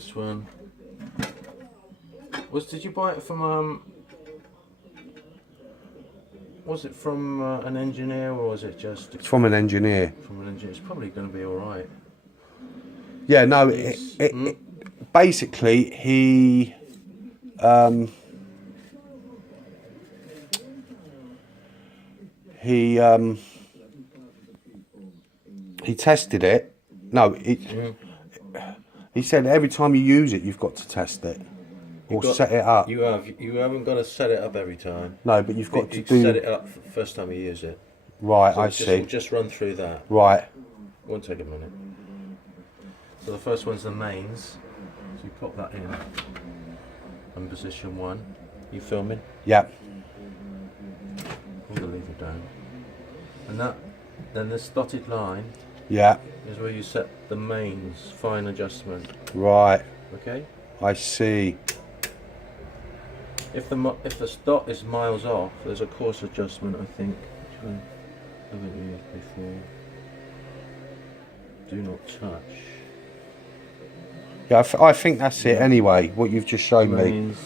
this one. Did you buy it from was it from an engineer, or was it just? It's from an engineer. From an engineer. It's probably going to be all right. Yeah, no. Basically, he tested it. No, he said every time you use it, you've got to test it or set it up. You haven't got to set it up every time. No, but you've got to set it up the first time you use it. Right, So I see. We'll just run through that. Right. Won't take a minute. So the first one's the mains. So you pop that in position 1. You filming? Yeah. Hold the lever down. And then this dotted line Yeah. is where you set the mains fine adjustment. Right. Okay? I see. If the dot is miles off, there's a course adjustment, I think. Which one haven't used before. Do not touch. Yeah, I think that's it anyway, what you've just shown me. Mains.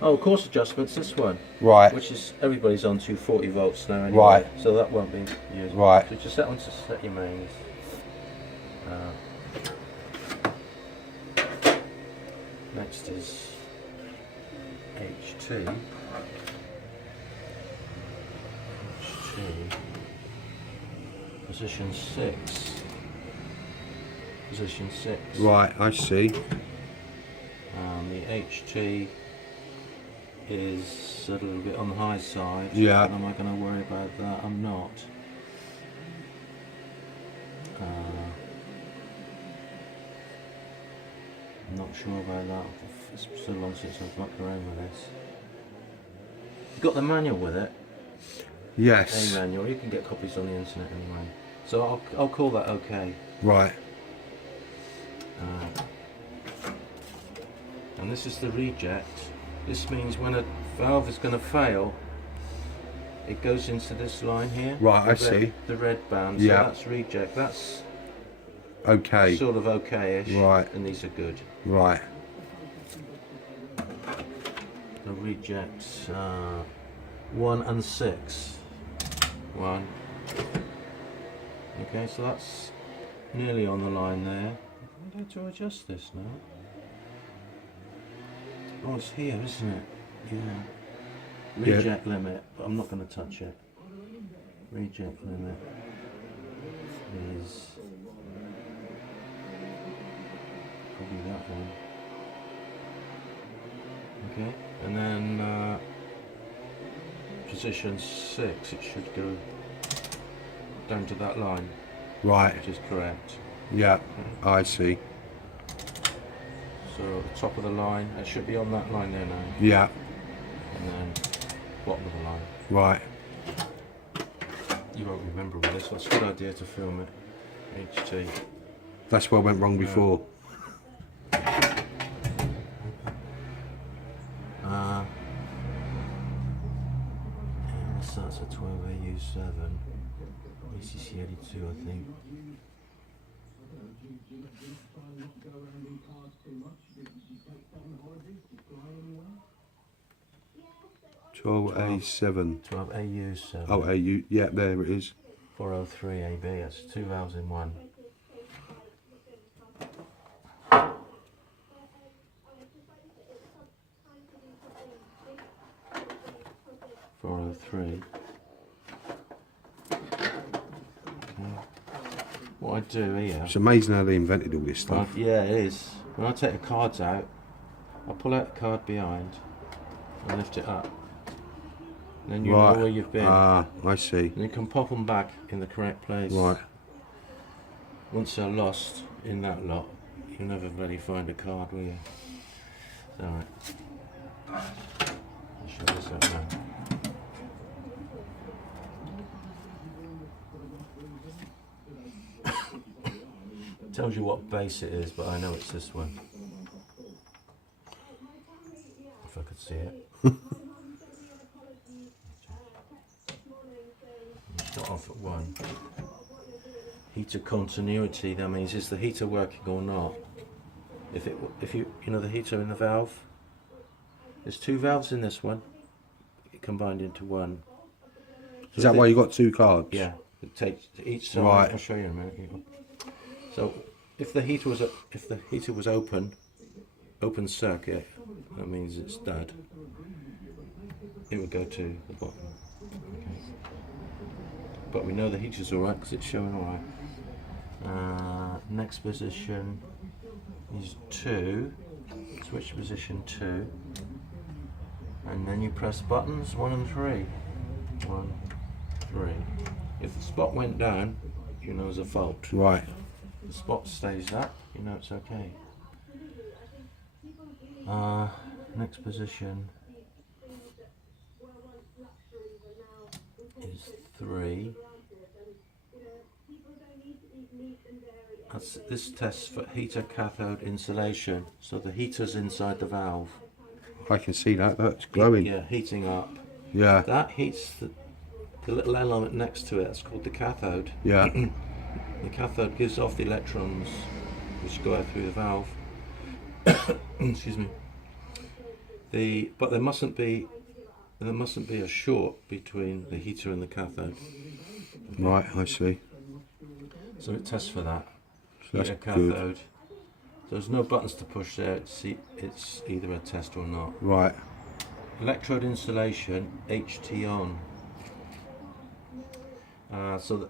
Oh, course adjustment's this one. Right. Which is, everybody's on 240 volts now anyway. Right. So that won't be used. Right. So just set one to set your mains. Next is HT. Position 6. Position 6. Right, I see. The HT is a little bit on the high side. Yeah. Am I going to worry about that? I'm not. I'm not sure about that. It's so long since I've mucked around with this. You've got the manual with it. Yes. A manual. You can get copies on the internet anyway. So I'll call that okay. Right. And this is the reject. This means when a valve is going to fail, it goes into this line here. Right, I see. The red band. Yeah. So that's reject. That's Okay. sort of okay-ish. Right. And these are good. Right. The rejects 1 and 6. 1. Okay, so that's nearly on the line there. I need to adjust this now. Oh, it's here, isn't it? Yeah. Reject limit, but I'm not going to touch it. Reject limit is probably that one. Okay, and then position 6, it should go down to that line, Right. which is correct. Yeah, I see. So at the top of the line, it should be on that line there now, Yeah. and then bottom of the line. Right. You won't remember with this, so it's a good idea to film it. HT. That's what went wrong before. This starts at 12AU7, ACC 82 I think. 12A7. 12AU7. Oh, AU. Yeah, there it is. 403 AB, that's 2 valves in one. What I do here, It's amazing how they invented all this well, stuff. yeah it is, when I take the cards out, I pull out the card behind and lift it up. Then you know where you've been. Ah, I see. And you can pop them back in the correct place. Right. Once they're lost in that lot, you'll never really find a card, will you? Alright. I'll show this up now. Tells you what base it is, but I know it's this one. If I could see it. Start off at 1. Heater continuity, that means is the heater working or not? if you know the heater in the valve, there's two valves in this one, combined into one. Is that why you got two cards? Yeah, it takes each side. Right. I'll show you in a minute. Here you go. So if the heater was open circuit, that means it's dead. It would go to the bottom. Okay. But we know the heater's all right because it's showing all right. Next position is 2. Switch position 2, and then you press buttons 1 and 3. 1, 3. If the spot went down, you know there's a fault. Right. If the spot stays up, you know it's okay. Next position is 3. This tests for heater cathode insulation, so the heater's inside the valve. I can see that. That's glowing. Yeah, heating up. Yeah. That heats the little element next to it. It's called the cathode. Yeah. The cathode gives off the electrons which go out through the valve. Excuse me. But there mustn't be a short between the heater and the cathode. Right. I see. So it tests for that. So that's Heater, good. cathode. So there's no buttons to push there. It's either a test or not. Right. Electrode insulation, HT on. So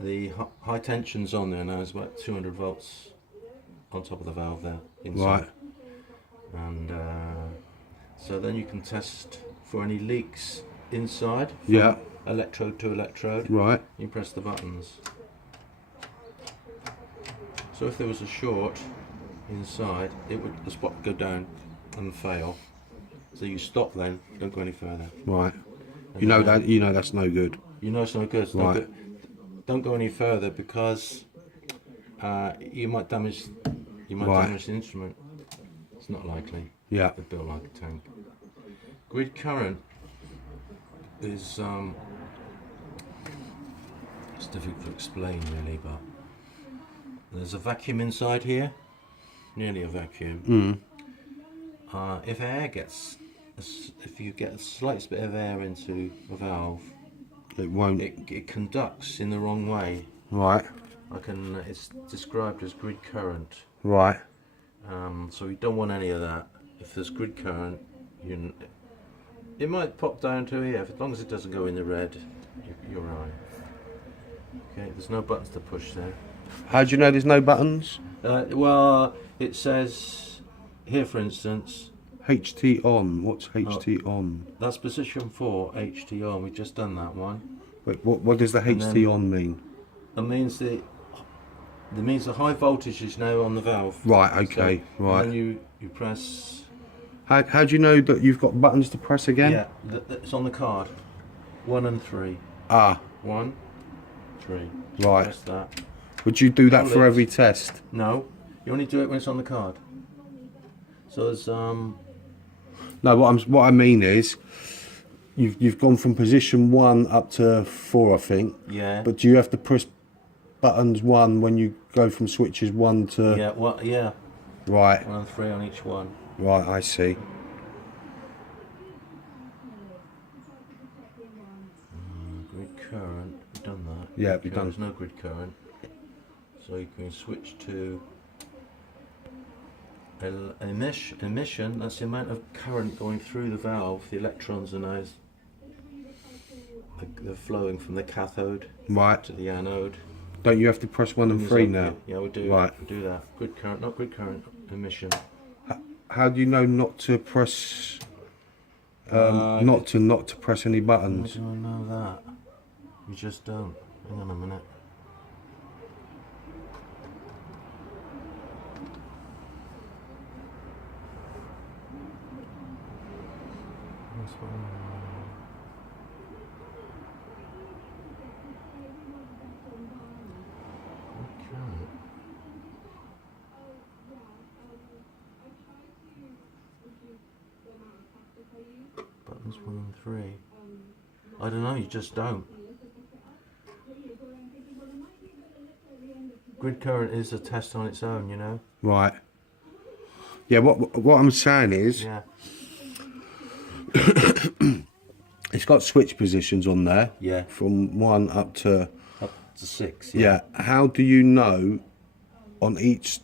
the high tension's on there now. It's about 200 volts on top of the valve there inside. Right. And so then you can test for any leaks inside. From Yeah. Electrode to electrode. Right. You press the buttons. So if there was a short inside, the spot would go down and fail. So you stop then, don't go any further. Right. And You know then- that. You know that's no good. You know it's no good. So Right. don't go any further because you might damage Right. damage the instrument. It's not likely. Yeah. They're built like a tank. Grid current is it's difficult to explain really, but there's a vacuum inside here, nearly a vacuum. If you get a slight bit of air into a valve, It won't. it conducts in the wrong way. Right. It's described as grid current. Right. So we don't want any of that. If there's grid current, it might pop down to here. As long as it doesn't go in the red, you're right. Okay, there's no buttons to push there. How do you know there's no buttons? Well, it says here, for instance, HT on. What's HT on? that's position 4, HT on. We've just done that one. Wait, what does the HT on mean? That means the high voltage is now on the valve. Right. Okay. So, Right. And then you press. How do you know that you've got buttons to press again? Yeah, it's on the card. 1 and 3. Ah. 1, 3. Right. Press that. Would you do that Hold for it. every test? No, you only do it when it's on the card. So there's No. What I mean is, you've gone from position 1 up to 4, I think. yeah. But do you have to press buttons 1 when you go from switches 1 to? Yeah, well, yeah. Right. 1 and 3 on each one. Right. I see. Grid current. We've done that. Yeah, Grid we've current, done. There's no grid current. So you can switch to emission. That's the amount of current going through the valve. The electrons are now they're flowing from the cathode Right. to the anode. Don't you have to press 1 and 3 now? Yeah, we do. Right. We do that. Grid current, not grid current. Emission. How do you know not to press? Uh, not to press any How buttons. do I know that? You just don't. Hang on a minute. This one. Okay. Buttons 1 and 3. I don't know, you just don't. Grid current is a test on its own, you know. Right. Yeah, what I'm saying is, Yeah. it's got switch positions on there. Yeah. From 1 up to... Up to 6. Yeah. How do you know on each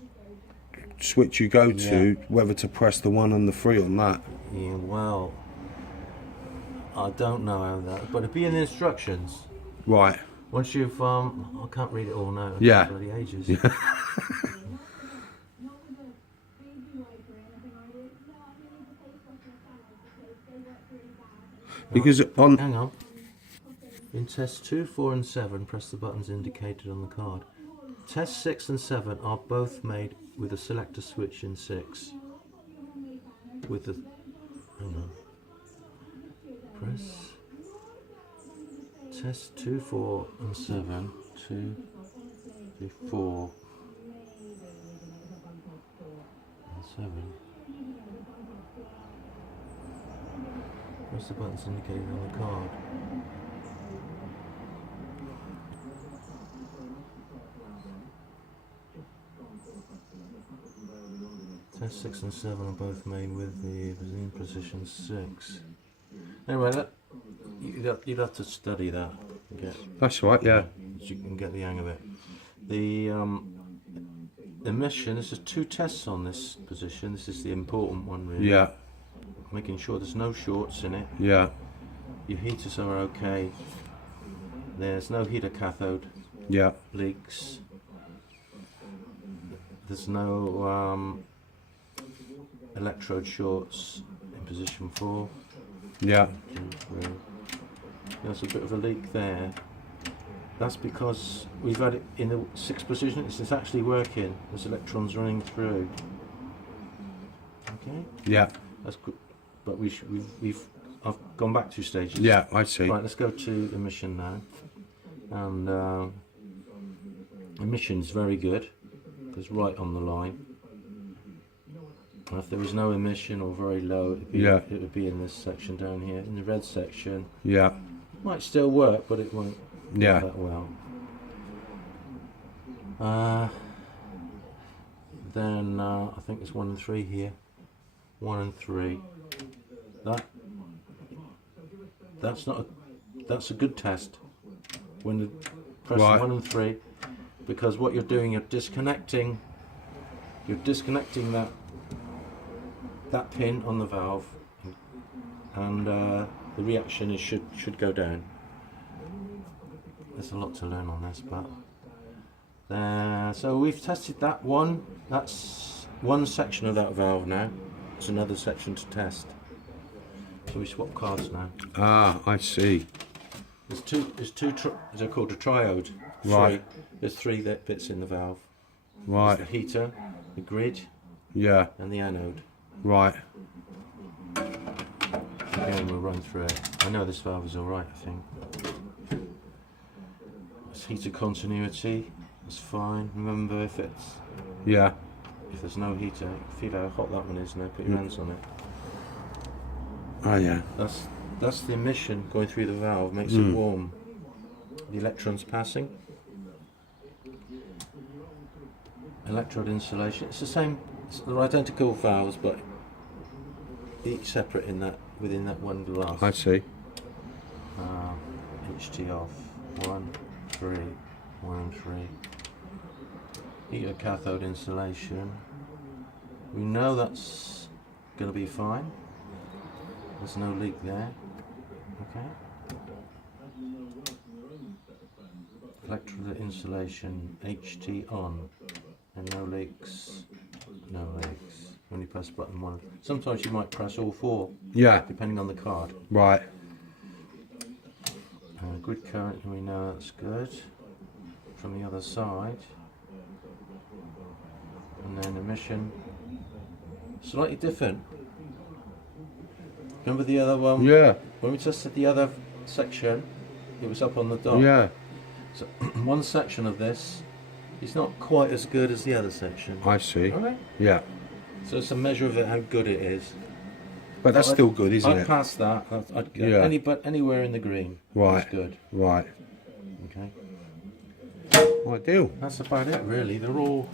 switch you go to whether to press the 1 and the 3 on that? Yeah, well, I don't know how that, but it'd be in the instructions. Right. Once you've, I can't read it all now. It's Yeah. bloody ages. Because on... Hang on. In test 2, 4 and 7, press the buttons indicated on the card. Test 6 and 7 are both made with a selector switch in 6. With the... Hang on. Press... Test 2, 4 and 7. 2, 3, 4 and 7. Press the buttons indicated on the card. Test 6 and 7 are both made with the in position 6. Anyway, you'd have to study that. That's right, yeah. So you can get the hang of it. The emission, there's 2 tests on this position. This is the important one, really. Yeah. Making sure there's no shorts in it. Yeah. Your heaters are okay. There's no heater cathode Yeah. leaks. There's no electrode shorts in position 4. Yeah. 2, 3. There's a bit of a leak there. That's because we've had it in the 6th position. It's actually working. There's electrons running through. Okay. Yeah. That's good. But I've gone back 2 stages. Yeah, I see. Right, let's go to emission now. And emission's very good. It's right on the line. And if there was no emission or very low, it would be in this section down here. In the red section, Yeah. might still work, but it won't work that well. Then I think it's 1 and 3 here. 1 and 3. That's a good test. When you press 1 and 3, because what you're doing, you're disconnecting that pin on the valve, and the reaction should go down. There's a lot to learn on this, but so we've tested that one. That's one section of that valve now. There's another section to test. So we swap cards now. Ah, I see. There's two. They're called a triode. Right. There's 3 bits in the valve. Right. There's the heater, the grid, Yeah. and the anode. Right. Again, we'll run through it. I know this valve is all right. I think. It's heater continuity. It's fine. Remember, if there's no heater, feel how hot that one is now. Put your hands on it. Oh yeah. That's the emission going through the valve. Makes it warm. The electrons passing. Electrode insulation. It's the same. They're identical valves, but each separate within that one glass. I see. HT off. 1, 3, 1 and 3. Heater cathode insulation. We know that's going to be fine. There's no leak there. Okay. Electrode insulation HT on. And no leaks. No leaks. When you press button 1. Sometimes you might press all 4. Yeah. Depending on the card. Right. Grid current, we know that's good. From the other side. And then emission. Slightly different. Remember the other one? Yeah. When we tested the other section, it was up on the dot. Yeah. So one section of this is not quite as good as the other section. I see. Alright? Yeah. So it's a measure of it, how good it is. But that's still good, isn't I'd it? pass that. I'd go anywhere in the green. Right. It's good. Right. Okay. Ideal. That's about it, really. They're all